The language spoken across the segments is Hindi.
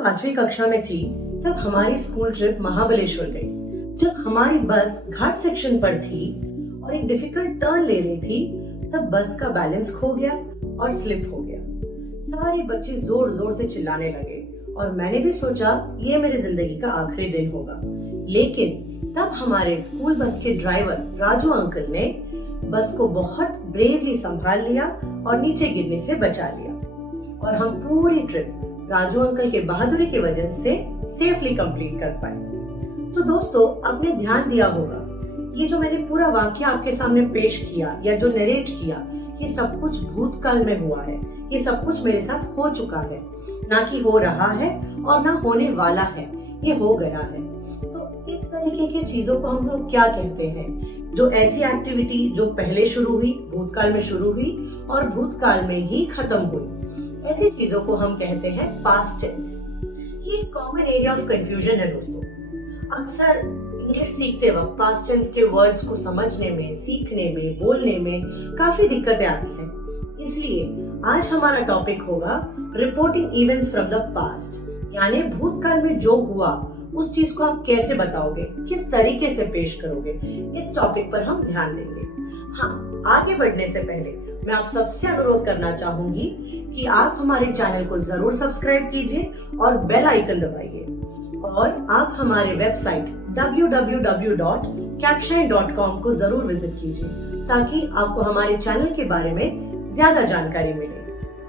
5वीं कक्षा में थी तब हमारी स्कूल ट्रिप महाबलेश्वर गई। जब हमारी बस घाट सेक्शन पर थी और एक डिफिकल्ट टर्न ले रही थी तब बस का बैलेंस खो गया और स्लिप हो गया। सारे बच्चे जोर जोर से चिल्लाने लगे और मैंने भी सोचा ये मेरी जिंदगी का आखिरी दिन होगा। लेकिन तब हमारे स्कूल बस के ड्राइवर राजू अंकल ने बस को बहुत ब्रेवली संभाल लिया और नीचे गिरने से बचा लिया और हम पूरी ट्रिप राजू अंकल के बहादुरी की वजह से सेफली कंप्लीट कर पाए। तो दोस्तों, आपने ध्यान दिया होगा ये जो मैंने पूरा वाक्य आपके सामने पेश किया या जो नरेट किया, ये सब कुछ भूतकाल में हुआ है। ये सब कुछ मेरे साथ हो चुका है, ना कि हो रहा है और ना होने वाला है, ये हो गया है। तो इस तरीके की चीजों को हम लोग क्या कहते हैं? जो ऐसी एक्टिविटी जो पहले शुरू हुई, भूतकाल में शुरू हुई और भूतकाल में ही खत्म हुई, ऐसी चीजों को हम कहते हैं पास्ट टेंस। ये कॉमन एरिया ऑफ कंफ्यूजन है दोस्तों। अक्सर इंग्लिश सीखते वक्त पास्ट टेंस के वर्ड्स को समझने में, सीखने में, बोलने में काफी दिक्कतें आती हैं। इसलिए आज हमारा टॉपिक होगा reporting events from the past, यानी भूतकाल में जो हुआ उस चीज को आप कैसे बताओगे, किस तरीके से पेश करोगे, इस टॉपिक पर हम ध्यान देंगे। हाँ, आगे बढ़ने से पहले मैं आप सबसे अनुरोध करना चाहूंगी कि आप हमारे चैनल को जरूर सब्सक्राइब कीजिए और बेल आइकन दबाइए और आप हमारे वेबसाइट www.capshine.com को जरूर विजिट कीजिए ताकि आपको हमारे चैनल के बारे में ज्यादा जानकारी मिले।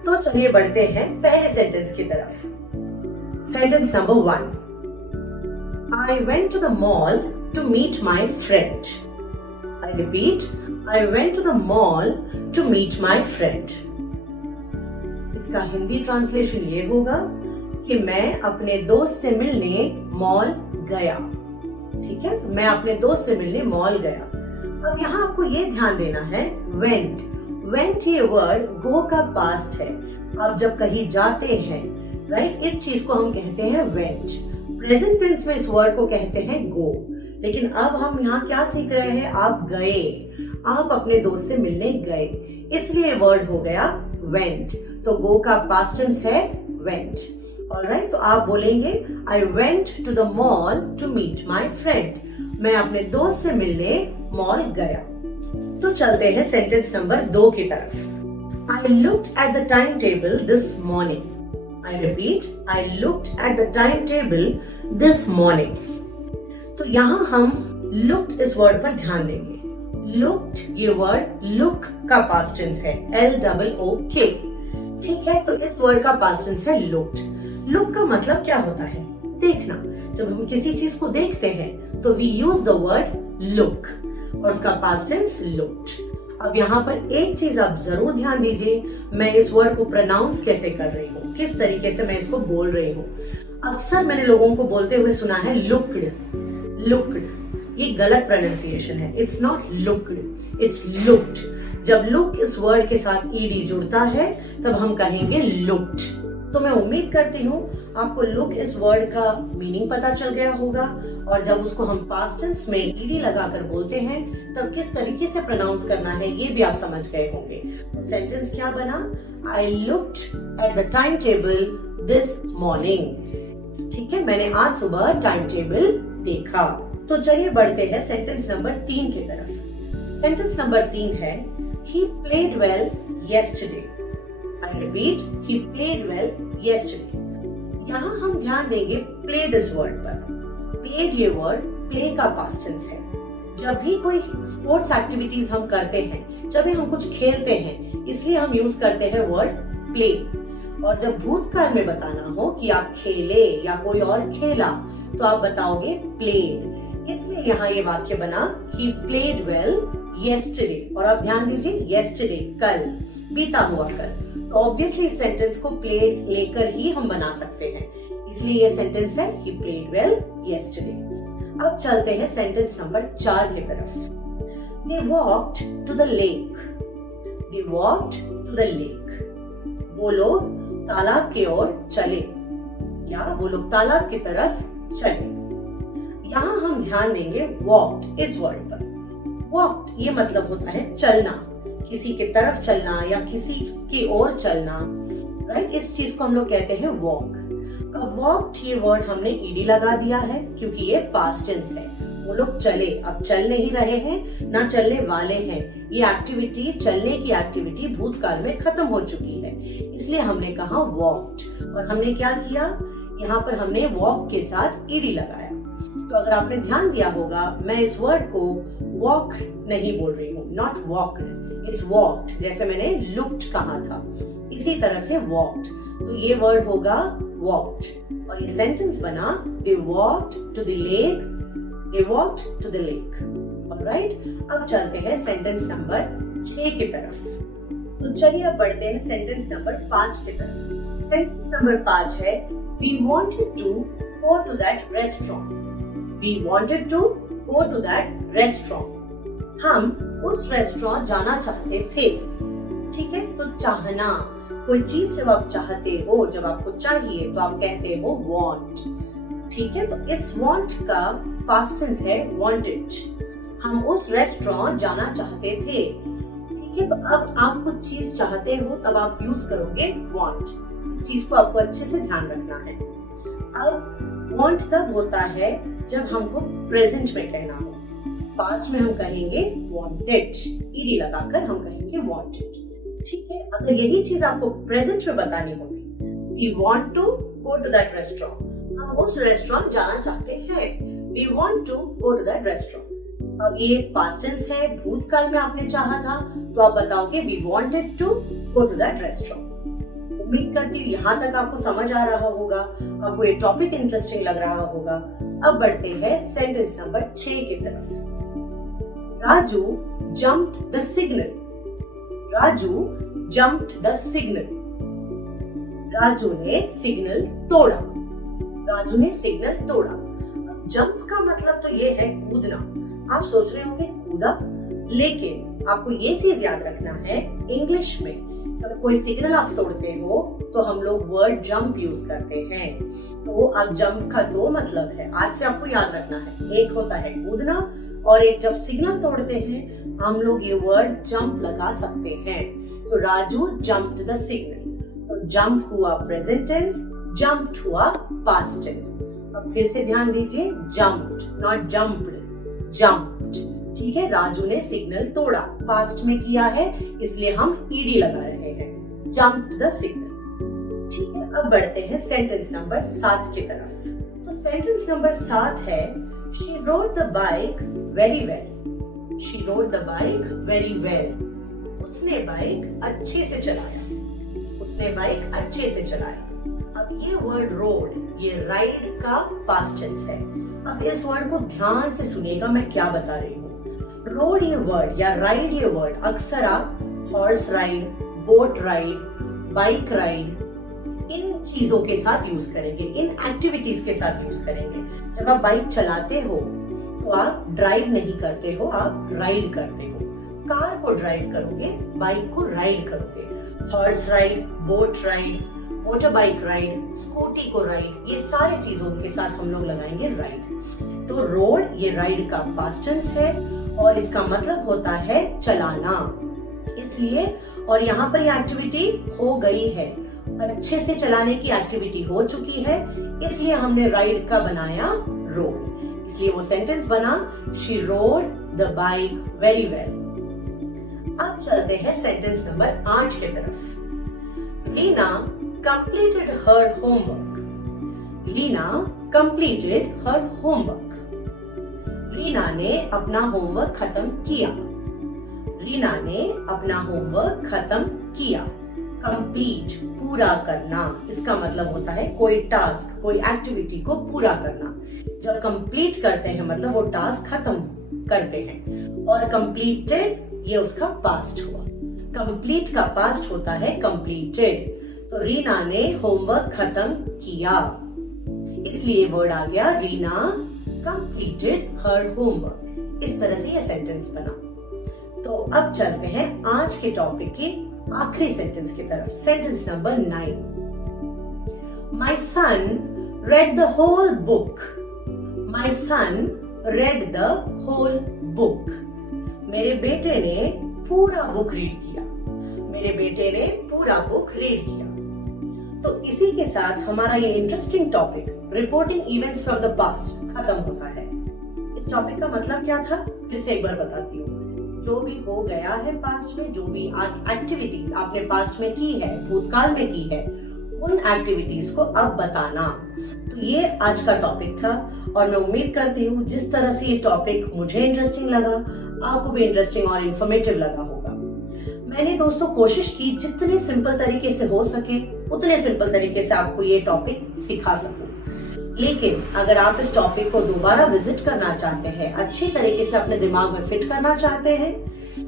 तो चलिए बढ़ते हैं पहले सेंटेंस की तरफ। Sentence number 1, I went to the mall to meet my friend. I repeat, I went to the mall to meet my friend. इसका हिंदी ट्रांसलेशन ये होगा कि मैं अपने दोस्त से मिलने मॉल गया। ठीक है, तो मैं अपने दोस्त से मिलने मॉल गया। अब यहाँ आपको ये ध्यान देना है, went ये वर्ड गो का पास्ट है। आप जब कहीं जाते हैं, राइट, इस चीज को हम कहते हैं went। प्रेजेंट टेंस में इस वर्ड को कहते हैं गो। लेकिन अब हम यहाँ क्या सीख रहे हैं? आप गए, आप अपने दोस्त से मिलने गए, इसलिए वर्ड हो गया went। तो गो का पास्ट टेंस है went। ऑलराइट, तो आप बोलेंगे I went to the mall to meet my friend। मैं अपने दोस्त से मिलने मॉल गया। तो चलते हैं सेंटेंस नंबर 2 की तरफ। I looked at the timetable this morning. I repeat, I looked at the timetable this morning. तो यहाँ हम looked इस वर्ड पर ध्यान देंगे। looked ये वर्ड look का पास्ट टेंस है, LOOK। ठीक है, तो इस वर्ड का पास्ट टेंस है looked। look का मतलब क्या होता है? देखना। जब हम किसी चीज को देखते हैं तो we use the word look और उसका पास्ट टेंस looked। अब यहाँ पर एक चीज आप जरूर ध्यान दीजिए, मैं इस वर्ड को प्रोनाउंस कैसे कर रही हूँ, किस तरीके से मैं इसको बोल रही हूँ। अक्सर मैंने लोगों को बोलते हुए सुना है looked। ये गलत प्रोनाउंसिएशन है। It's not looked, it's looked। जब look इस वर्ड के साथ ed जुड़ता है तब हम कहेंगे looked। तो मैं उम्मीद करती हूँ आपको लुक इस वर्ड का मीनिंग पता चल गया होगा और जब उसको हम पास्ट टेंस में ईडी लगाकर बोलते हैं तब किस तरीके से प्रोनाउंस करना है ये भी आप समझ गए होंगे। तो सेंटेंस क्या बना? I looked at the timetable this morning। ठीक है, मैंने आज सुबह टाइम टेबल देखा। तो चलिए बढ़ते हैं सेंटेंस नंबर 3 की तरफ। सेंटेंस नंबर 3 है He played well yesterday। I repeat, he played well yesterday। यहाँ हम ध्यान देंगे played इस वर्ड पर। played ये वर्ड play का पास्ट टेंस है। जब भी कोई स्पोर्ट्स एक्टिविटीज हम करते हैं, जब भी हम कुछ खेलते हैं, इसलिए हम यूज करते हैं वर्ड play। और जब भूतकाल में बताना हो कि आप खेले या कोई और खेला तो आप बताओगे played। इसलिए यहाँ ये वाक्य बना He played well yesterday। और आप ध्यान दीजिए yesterday कल, बीता हुआ कल। तो ऑब्वियसली इस सेंटेंस को played लेकर ही हम बना सकते हैं, इसलिए ये सेंटेंस है He played well yesterday। अब चलते हैं सेंटेंस नंबर 4 की तरफ। They walked to the lake। They walked to the lake। वो लोग तालाब की ओर चले या वो लोग तालाब की तरफ चले। यहाँ हम ध्यान देंगे walked इस वर्ड पर। walked ये मतलब होता है चलना, किसी की तरफ चलना या किसी की ओर चलना, राइट? इस चीज को हम लोग कहते हैं वॉक। अब वॉक्ड ये वर्ड हमने ईडी लगा दिया है क्योंकि ये पास्ट टेंस है। वो लोग चले, अब चल नहीं रहे हैं, ना चलने वाले हैं। ये एक्टिविटी, चलने की एक्टिविटी भूतकाल में खत्म हो चुकी है, इसलिए हमने कहा वॉक्ड। और हमने क्या किया, यहाँ पर हमने वॉक के साथ ईडी लगाया। तो अगर आपने ध्यान दिया होगा, मैं इस वर्ड को वॉक नहीं बोल रही हूँ, नॉट वॉक्ड, इट्स वॉक्ड। जैसे मैंने लुक्ड कहा था, इसी तरह से वॉक्ड। तो ये वर्ड होगा वॉक्ड और ये सेंटेंस बना they walked to the lake, they walked to the lake. Alright, अब चलते हैं सेंटेंस नंबर 6 की तरफ। तो चलिए अब बढ़ते हैं सेंटेंस नंबर 5 की तरफ। सेंटेंस नंबर 5 है we wanted to go to that restaurant. We wanted to go to that restaurant. हम उस रेस्टोरेंट जाना चाहते थे। ठीक है, तो चाहना, कोई चीज जब आप चाहते हो, जब आपको चाहिए, तो आप कहते हो want. ठीक है, तो इस want का past tense है wanted. हम उस रेस्टोरेंट जाना चाहते थे। ठीक है, तो अब आप कुछ चीज चाहते हो तब आप यूज करोगे want. इस चीज को आपको अच्छे से ध्यान रखना है। अब want तब होता है जब हमको प्रेजेंट में कहना हो। पास्ट में हम कहेंगे wanted, ईडी लगाकर हम कहेंगे wanted। ठीक है, अगर यही चीज आपको प्रेजेंट में बतानी होती, we want to go to that restaurant, हम उस रेस्टोरेंट जाना चाहते हैं, we want to go to that restaurant। अब ये पास्ट टेंस है, भूतकाल में आपने चाहा था, तो आप बताओगे we wanted to go to that restaurant। उम्मीद करती हूँ यहाँ तक आपको समझ आ रहा होगा, आपको ये टॉपिक इंटरेस्टिंग लग रहा होगा। अब बढ़ते हैं सेंटेंस नंबर 6 की तरफ। Raju jumped the signal. Raju jumped the signal. Raju ने सिग्नल तोड़ा। राजू ने सिग्नल तोड़ा। जंप का मतलब तो ये है कूदना। आप सोच रहे होंगे कूदा, लेकिन आपको ये चीज याद रखना है, इंग्लिश में जब कोई सिग्नल आप तोड़ते हो तो हम लोग वर्ड जंप यूज करते हैं। तो अब जंप का दो मतलब है, आज से आपको याद रखना है। एक होता है कूदना और एक जब सिग्नल तोड़ते हैं हम लोग ये वर्ड जंप लगा सकते हैं। तो राजू जंप्ड द सिग्नल। तो जंप हुआ प्रेजेंट टेंस, जंप्ड हुआ पास्ट टेंस। अब फिर से ध्यान दीजिए, जंप्ड नॉट जंप्ड, जंप्ड। ठीक है, राजू ने सिग्नल तोड़ा, पास्ट में किया है इसलिए हम ईडी लगा रहे हैं, जंप्ड द सिग्नल। ठीक है, अब बढ़ते हैं सेंटेंस नंबर 7 की तरफ। तो सेंटेंस नंबर 7 है she road the bike very well. She road the bike very well. उसने बाइक अच्छे से चलाया। उसने बाइक अच्छे से चलाया। अब ये वर्ड रोड, ये राइड का पास्ट टेंस है। अब इस वर्ड को ध्यान से सुनिएगा, मैं क्या बता रही हूँ। रोड ये वर्ड या राइड ये वर्ड अक्सर आप horse ride, boat ride, bike ride, इन चीजों के साथ यूज करेंगे, इन एक्टिविटीज के साथ यूज करेंगे। जब आप बाइक चलाते हो तो आप ड्राइव नहीं करते हो, आप राइड करते हो। कार को ड्राइव करोगे, बाइक को राइड करोगे। Horse ride, boat ride, motor bike ride, scooty को राइड, ये सारी चीजों के साथ हम लोग लगाएंगे राइड। तो रोड ये राइड का पास्ट टेंस है और इसका मतलब होता है चलाना। इसलिए और यहाँ पर ये एक्टिविटी हो गई है, अच्छे से चलाने की एक्टिविटी हो चुकी है, इसलिए हमने राइड का बनाया रोड। इसलिए वो सेंटेंस बना she road the bike very well. अब चलते हैं सेंटेंस नंबर 8 की तरफ। Reena completed her homework. Reena completed her homework. Reena ने अपना होमवर्क खत्म किया। रीना ने अपना होमवर्क खत्म किया। कंप्लीट पूरा करना, इसका मतलब होता है कोई टास्क, कोई एक्टिविटी को पूरा करना। जब कंप्लीट करते हैं मतलब वो टास्क खत्म करते हैं। और कंप्लीटेड ये उसका पास्ट हुआ। कंप्लीट का पास्ट होता है कंप्लीटेड। तो रीना ने होमवर्क खत्म किया, इसलिए वर्ड आ गया रीना कंप्लीटेड हर होमवर्क। इस तरह से ये सेंटेंस बना। तो अब चलते हैं आज के टॉपिक के आखिरी सेंटेंस की तरफ। Sentence number 9। My son read the whole book. My son read the whole book. मेरे बेटे ने पूरा बुक रीड किया। मेरे बेटे ने पूरा बुक रीड किया। तो इसी के साथ हमारा ये interesting topic reporting events from the past खत्म होता है। इस टॉपिक का मतलब क्या था, फिर से एक बार बताती हूँ। जो भी हो गया है पास्ट में, जो भी एक्टिविटीज आपने पास्ट में की है, भूतकाल में की है, उन एक्टिविटीज को अब बताना। तो ये आज का टॉपिक था और मैं उम्मीद करती हूँ जिस तरह से ये टॉपिक मुझे इंटरेस्टिंग लगा, आपको भी इंटरेस्टिंग और इंफॉर्मेटिव लगा होगा। मैंने दोस्तों कोशिश की जितने सिंपल तरीके से हो सके उतने सिंपल तरीके से आपको ये टॉपिक सिखा सकूं। लेकिन अगर आप इस टॉपिक को दोबारा विजिट करना चाहते हैं, अच्छी तरीके से अपने दिमाग में फिट करना चाहते हैं,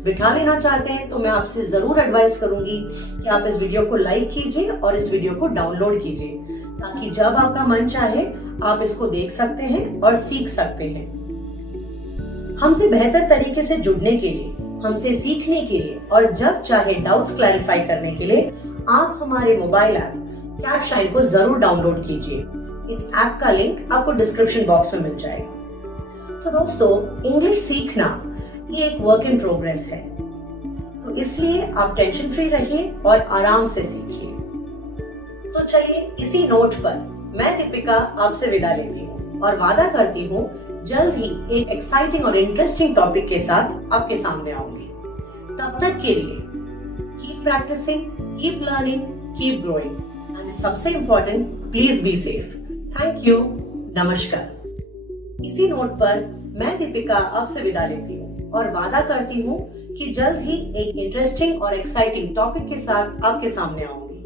बिठा लेना चाहते हैं, तो मैं आपसे जरूर एडवाइस करूंगी कि आप इस वीडियो को लाइक कीजिए और इस वीडियो को डाउनलोड कीजिए, ताकि जब आपका मन चाहे आप इसको देख सकते हैं और सीख सकते हैं। हमसे बेहतर तरीके से जुड़ने के लिए, हमसे सीखने के लिए और जब चाहे डाउट्स क्लैरिफाई करने के लिए आप हमारे मोबाइल ऐप कैपशाइन को जरूर डाउनलोड कीजिए। इस ऐप का लिंक आपको डिस्क्रिप्शन बॉक्स में मिल जाएगा। तो दोस्तों, इंग्लिश सीखना ये एक वर्क इन प्रोग्रेस है, तो इसलिए आप टेंशन फ्री रहिए और आराम से सीखिए। तो चलिए इसी नोट पर मैं दीपिका आपसे विदा लेती हूँ और वादा करती हूँ जल्द ही एक एक्साइटिंग और इंटरेस्टिंग टॉपिक के साथ आपके सामने आऊंगी। तब तक के लिए keep practising, keep learning, keep growing and सबसे important, please be safe. Thank you, नमस्कार। इसी नोट पर मैं दीपिका आपसे विदा लेती हूँ और वादा करती हूँ कि जल्द ही एक इंटरेस्टिंग और एक्साइटिंग टॉपिक के साथ आपके सामने आऊंगी।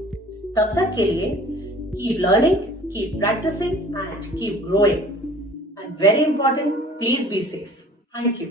तब तक के लिए keep learning, keep practicing and keep growing and very important, please be safe. Thank you.